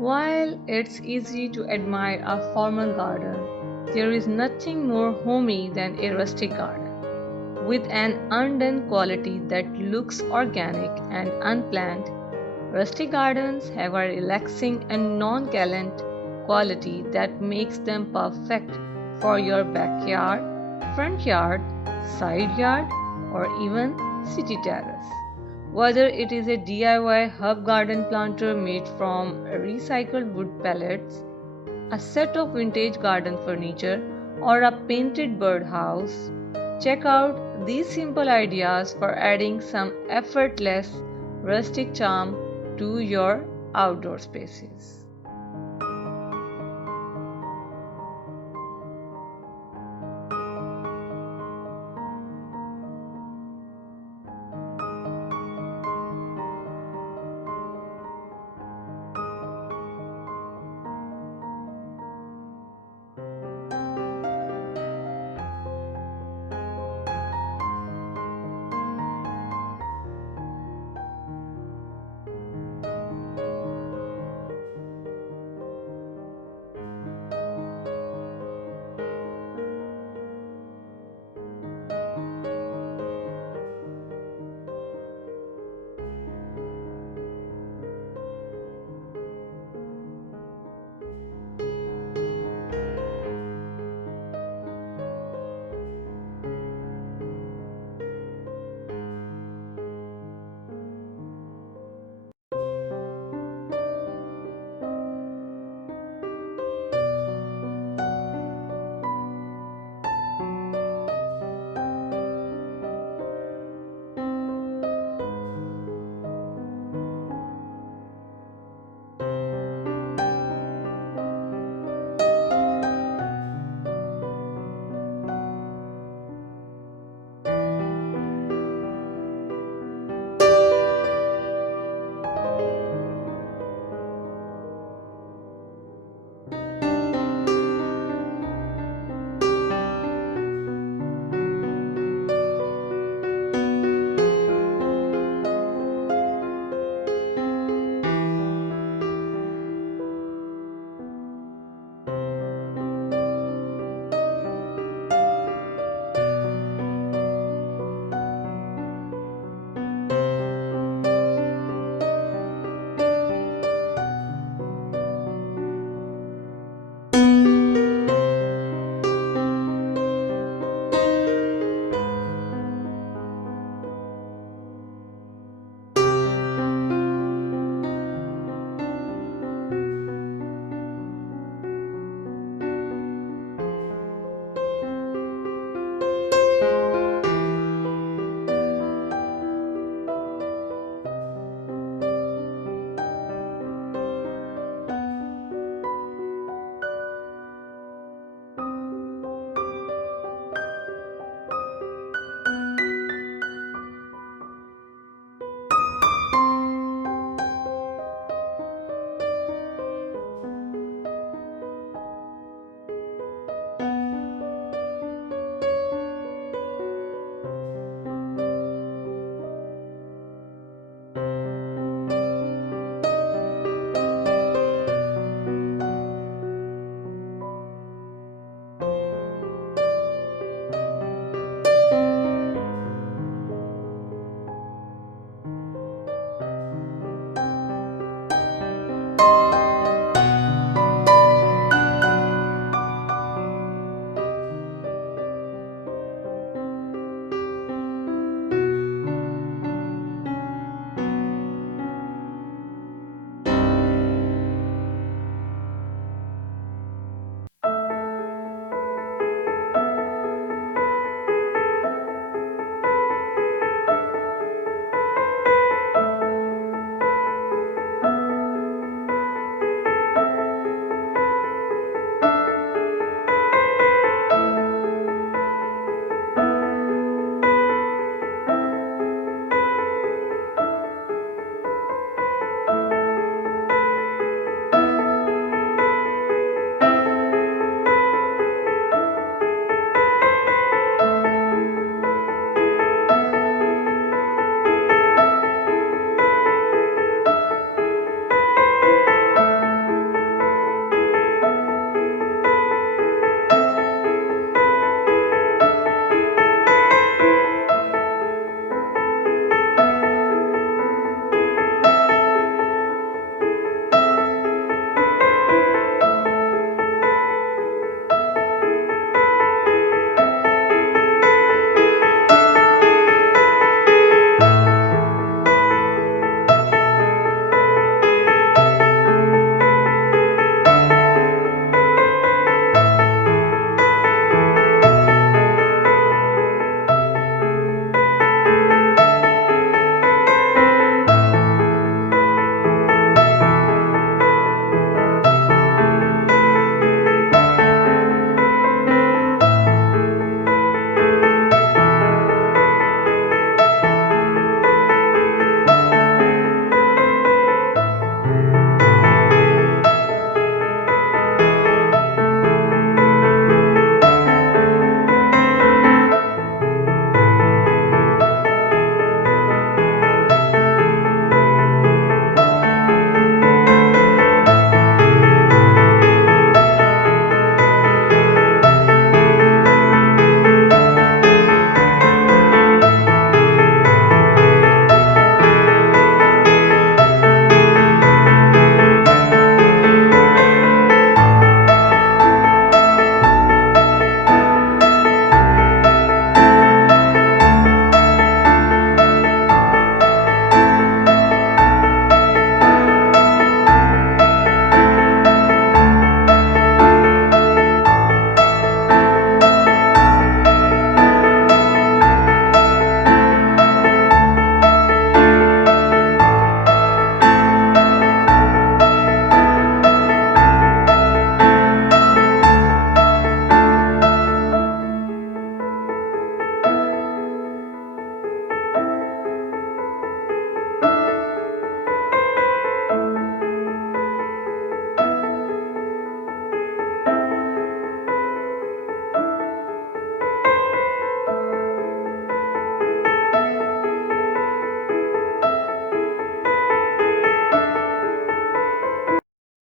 While it's easy to admire a formal garden, there is nothing more homey than a rustic garden. With an undone quality that looks organic and unplanned, rustic gardens have a relaxing and non-gallant quality that makes them perfect for your backyard, front yard, side yard, or even city terrace. Whether it is a DIY herb garden planter made from recycled wood pellets, a set of vintage garden furniture, or a painted birdhouse, check out these simple ideas for adding some effortless rustic charm to your outdoor spaces.